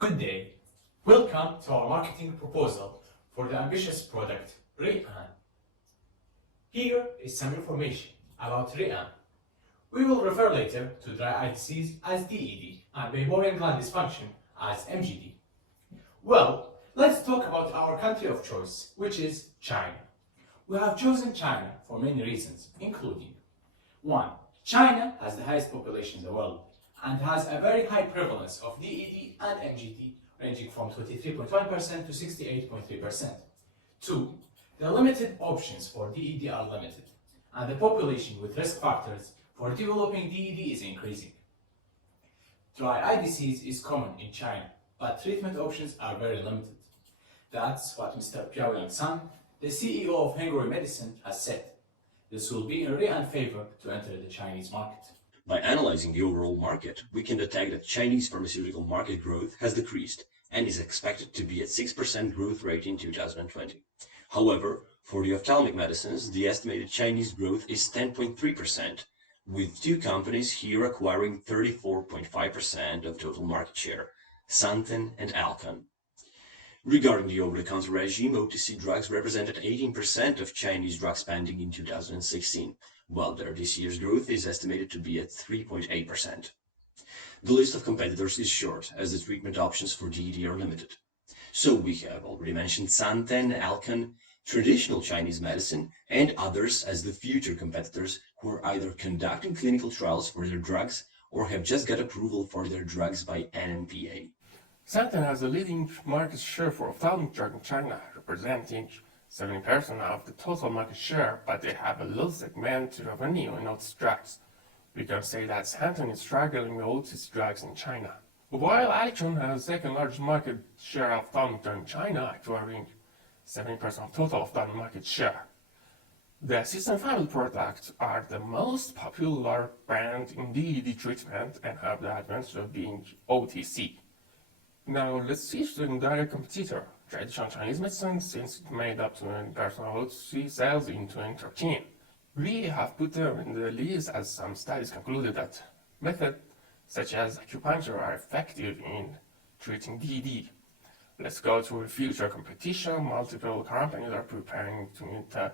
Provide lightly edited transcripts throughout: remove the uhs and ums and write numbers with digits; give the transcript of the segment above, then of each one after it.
Good day. Welcome to our marketing proposal for the ambitious product Ri'an. Here is some information about Ri'an. We will refer later to dry eye disease as DED and mammalian gland dysfunction as MGD. Well, let's talk about our country of choice, which is China. We have chosen China for many reasons, including 1. China has the highest population in the world and has a very high prevalence of DED and MGD, ranging from 23.1% to 68.3%. 2. The limited options for DED are limited, and the population with risk factors for developing DED is increasing. Dry eye disease is common in China, but treatment options are very limited. That's what Mr. Piao Yang-san, the CEO of Hungary Medicine, has said. This will be in Ri'an favor to enter the Chinese market. By analyzing the overall market, we can detect that Chinese pharmaceutical market growth has decreased and is expected to be at 6% growth rate in 2020. However, for the ophthalmic medicines, the estimated Chinese growth is 10.3%, with two companies here acquiring 34.5% of total market share, Santen and Alcon. Regarding the over-the-counter regime, OTC drugs represented 18% of Chinese drug spending in 2016, while this year's growth is estimated to be at 3.8%. The list of competitors is short, as the treatment options for DED are limited. So we have already mentioned Santen, Alcon, traditional Chinese medicine, and others as the future competitors who are either conducting clinical trials for their drugs or have just got approval for their drugs by NMPA. Santen has a leading market share for ophthalmic drug in China, representing 70% of the total market share, but they have a low segment revenue in OTC drugs. We can say that Santen is struggling with OTC drugs in China. While Alcon has the second largest market share of ophthalmic drug in China, acquiring 70% of total ophthalmic market share. The System family products are the most popular brand in DED treatment and have the advantage of being OTC. Now let's see the direct competitor, traditional Chinese medicine, since it made up to 20% of OTC sales in 2013. We have put them in the list as some studies concluded that methods such as acupuncture are effective in treating DED. Let's go to future competition. Multiple companies are preparing to enter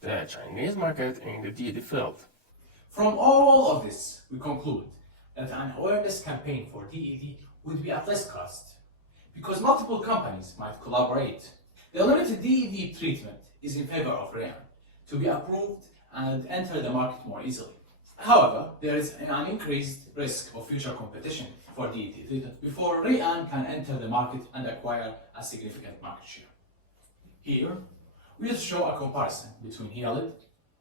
the Chinese market in the DED field. From all of this, we conclude that an awareness campaign for DED would be at less cost, because multiple companies might collaborate. The limited DED treatment is in favor of Ri'an to be approved and enter the market more easily. However, there is an increased risk of future competition for DED treatment before Ri'an can enter the market and acquire a significant market share. Here, we'll show a comparison between Hyalid,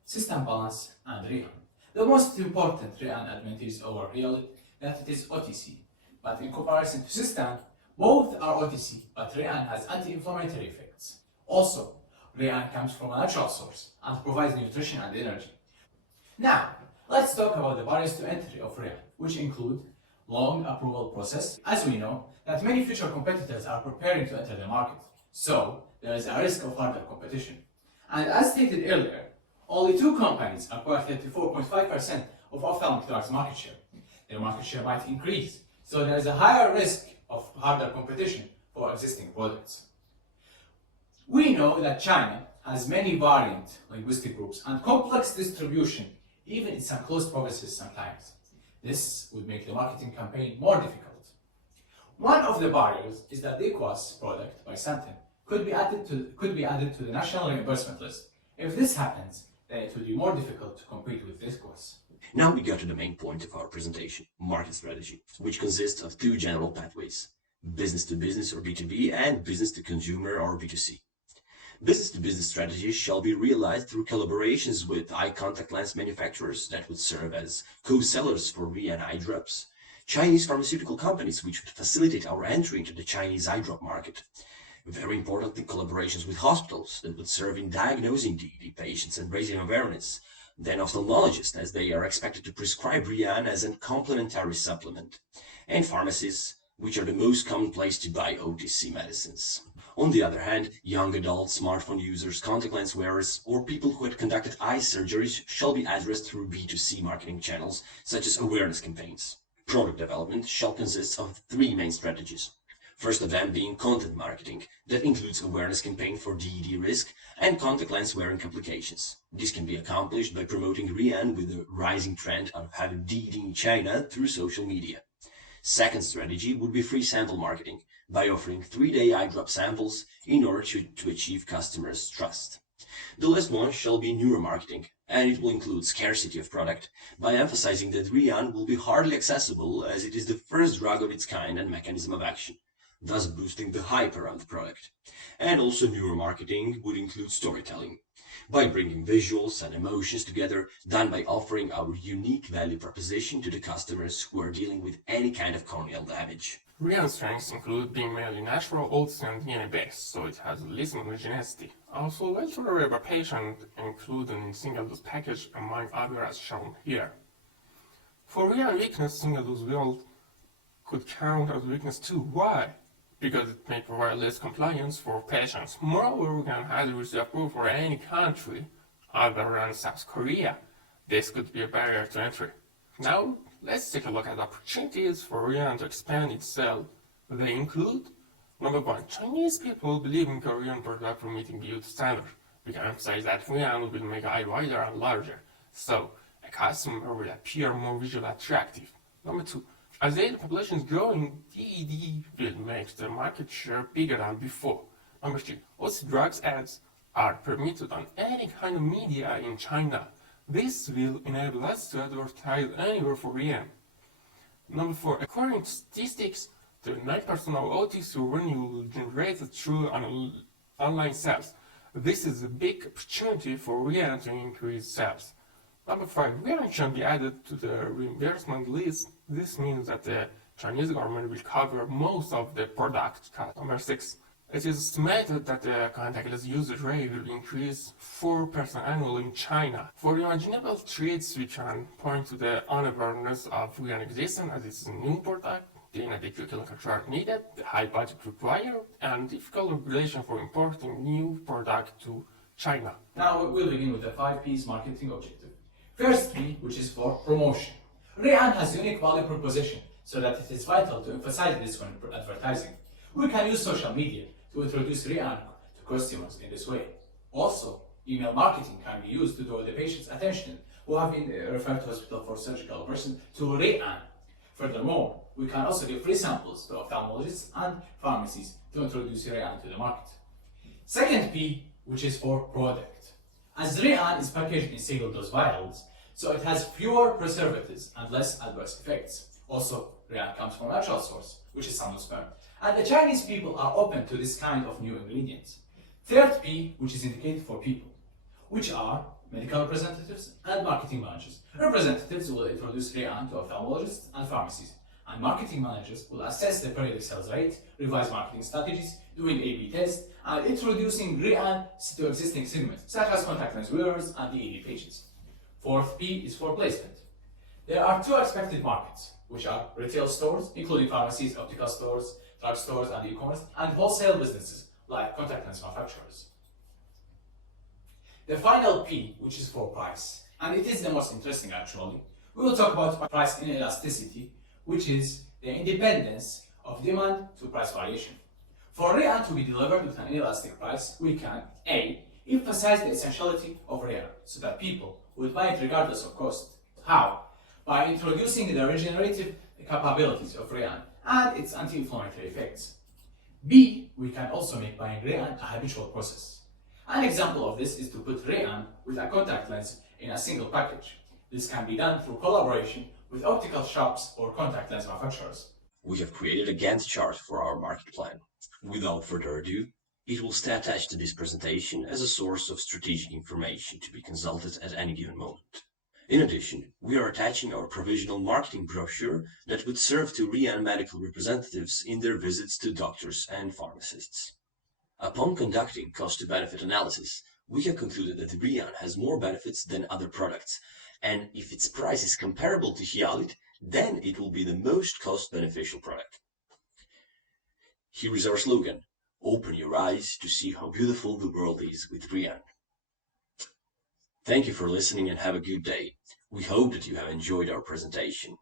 System Balance, and Ri'an. The most important Ri'an advantage over Hyalid that it is OTC, but in comparison to System, both are OTC, but Ri'an has anti-inflammatory effects. Also, Ri'an comes from a natural source and provides nutrition and energy. Now, let's talk about the barriers to entry of Ri'an, which include long approval process. As we know, that many future competitors are preparing to enter the market, so there is a risk of further competition. And as stated earlier, only two companies acquire 34.5% of ophthalmic drugs market share. Their market share might increase, so there is a higher risk of harder competition for existing products. We know that China has many variant linguistic groups and complex distribution, even in some closed provinces sometimes. This would make the marketing campaign more difficult. One of the barriers is that the Liquas product by Santen could be added to the national reimbursement list. If this happens, then it would be more difficult to compete with Liquas. Now we got to the main point of our presentation, market strategy, which consists of two general pathways, business to business or B2B and business to consumer or B2C. Business to business strategies shall be realized through collaborations with eye contact lens manufacturers that would serve as co-sellers for Ri'an eye drops, Chinese pharmaceutical companies which would facilitate our entry into the Chinese eye drop market. Very importantly, collaborations with hospitals that would serve in diagnosing DED patients and raising awareness, then ophthalmologists as they are expected to prescribe Ri'an as a complementary supplement, and pharmacies, which are the most common place to buy OTC medicines. On the other hand, young adults, smartphone users, contact lens wearers, or people who had conducted eye surgeries shall be addressed through B2C marketing channels, such as awareness campaigns. Product development shall consist of three main strategies. First of them being content marketing, that includes awareness campaign for DED risk and contact lens wearing complications. This can be accomplished by promoting Rian with the rising trend of having DED in China through social media. Second strategy would be free sample marketing, by offering 3-day eye drop samples in order to achieve customers' trust. The last one shall be neuromarketing, and it will include scarcity of product, by emphasizing that Rian will be hardly accessible as it is the first drug of its kind and mechanism of action, thus boosting the hype around the product. And also neuromarketing would include storytelling, by bringing visuals and emotions together, done by offering our unique value proposition to the customers who are dealing with any kind of corneal damage. Rian's strengths include being mainly natural, oats, and DNA-based, so it has least immunogenicity. Also, well-tolerated by patient, included in single-dose package, among others as shown here. For Rian weakness, single-dose build could count as weakness too. Why? Because it may provide less compliance for patients. Moreover, Rian has received approval for any country other than South Korea. This could be a barrier to entry. Now, let's take a look at opportunities for Rian to expand its sale. They include: number 1, Chinese people believe in Korean product for meeting beauty standards. We can emphasize that Rian will make eye wider and larger, so a customer will appear more visually attractive. Number 2, as the population is growing, DED will make the market share bigger than before. Number 3, also drugs ads are permitted on any kind of media in China. This will enable us to advertise anywhere for Rian. Number 4, according to statistics, 39% of OTC revenue will be generated through online sales. This is a big opportunity for Rian to increase sales. Number 5, Rian can be added to the reimbursement list. This means that the Chinese government will cover most of the product cost. Number 6, it is estimated that the contactless usage rate will increase 4% annually in China. For imaginable traits, we can point to the unawareness of Rian existence as it's a new product, the inadequate clinical trial needed, the high budget required, and difficult regulation for importing new product to China. Now we'll begin with the 5 P's marketing objective. First P, which is for promotion. Rian has unique value proposition, so that it is vital to emphasize this when advertising. We can use social media to introduce Rian to customers in this way. Also, email marketing can be used to draw the patient's attention who have been referred to hospital for surgical operation to Rian. Furthermore, we can also give free samples to ophthalmologists and pharmacies to introduce Rian to the market. Second P, which is for product. As Rian is packaged in single-dose vials, so it has fewer preservatives and less adverse effects. Also, Rian comes from a natural source, which is sample sperm. And the Chinese people are open to this kind of new ingredients. Third P, which is indicated for people, which are medical representatives and marketing managers. Representatives will introduce Rian to ophthalmologists and pharmacies, and marketing managers will assess the periodic sales rate, revise marketing strategies, doing A/B tests, and introducing Rian to existing segments, such as contact lens wearers and DED patients. Fourth P is for placement. There are 2 expected markets, which are retail stores, including pharmacies, optical stores, drug stores, and e-commerce, and wholesale businesses, like contact lens manufacturers. The final P, which is for price, and it is the most interesting actually. We will talk about price inelasticity, which is the independence of demand to price variation. For Rian to be delivered with an inelastic price, we can A. Emphasize the essentiality of Rian, so that people will buy it regardless of cost. How? By introducing the regenerative capabilities of Rian and its anti-inflammatory effects. B. We can also make buying Rian a habitual process. An example of this is to put Rian with a contact lens in a single package. This can be done through collaboration with optical shops or contact lens manufacturers. We have created a Gantt chart for our market plan. Without further ado, it will stay attached to this presentation as a source of strategic information to be consulted at any given moment. In addition, we are attaching our provisional marketing brochure that would serve to Rian medical representatives in their visits to doctors and pharmacists. Upon conducting cost-to-benefit analysis, we have concluded that Rian has more benefits than other products, and if its price is comparable to Hyaluron, then it will be the most cost-beneficial product. Here is our slogan: open your eyes to see how beautiful the world is with Rian. Thank you for listening and have a good day. We hope that you have enjoyed our presentation.